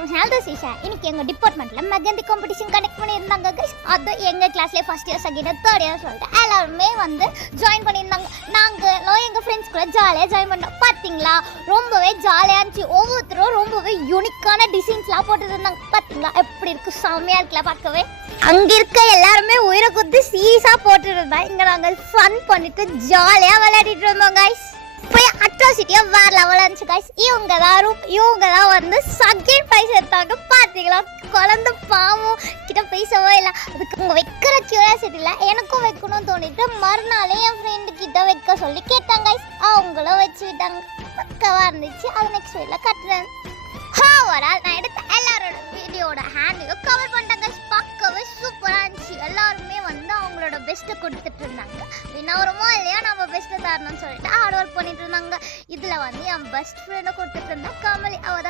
Welcome channel சீஷா. இன்னைக்கு எங்கள் டிபார்ட்மெண்ட்டில் மெகந்தி காம்படிஷன் கனெக்ட் பண்ணியிருந்தாங்க கைஸ். அது எங்கள் கிளாஸ்லேயே first year second year third year சொல்லிட்டு எல்லாருமே வந்து ஜாயின் பண்ணியிருந்தாங்க. நாங்களும் எங்கள் ஃப்ரெண்ட்ஸ் கூட ஜாலியாக ஜாயின் பண்ணோம். பார்த்தீங்களா, ரொம்பவே ஜாலியாக இருந்துச்சு. ஒவ்வொருத்தரும் ரொம்பவே யூனிக்கான டிசைன்ஸ்லாம் போட்டுருந்தாங்க. பார்த்தீங்களா எப்படி இருக்கு, செம்மையாக இருக்குல்ல பார்க்கவே. அங்கே இருக்க எல்லாருமே உயிரை குத்து சீஸாக போட்டுருந்தா. இங்கே நாங்கள் ஃபன் பண்ணிட்டு ஜாலியாக விளையாடிட்டு இருந்தோம் கைஸ். போய் அட்ராசிட்டியா வேற லெவலில் இருந்துச்சு கைஸ். இவங்க தான் வந்து செகண்ட் ப்ரைஸ் எடுத்தாங்க. பார்த்தீங்களா, குழந்தை பாவம் கிட்ட பேசவே இல்லை. அதுக்கு அவங்க வைக்கிற கியூரியாசிட்டியில் எனக்கும் வைக்கணும்னு தோணிட்டு மறுநாளே என் ஃப்ரெண்டு கிட்ட வைக்க சொல்லி கேட்டாங்க கைஸ். அவங்களும் வச்சு விட்டாங்க. பக்கவா இருந்துச்சு. அது நெக்ஸ்ட் வீடியோவில் கட்டுறேன். ஓவரால் நான் எடுத்த எல்லாரோட வீடியோட ஹேண்டையும் கவர் பண்ணிட்டாங்க. பார்க்கவே சூப்பராக இருந்துச்சு. எல்லாருமே வந்து அவங்களோட பெஸ்ட்டை கொடுத்துட்டு இருந்தாங்க. வினோரமோ இல்லையா, நம்ம பெஸ்ட்டை தரணும்னு சொல்லிட்டு ஹார்ட் ஒர்க் பண்ணிட்டு இருந்தாங்க. இதில் வந்து என் பெஸ்ட் ஃப்ரெண்டை கொடுத்துட்டு இருந்தா கமலி. அவ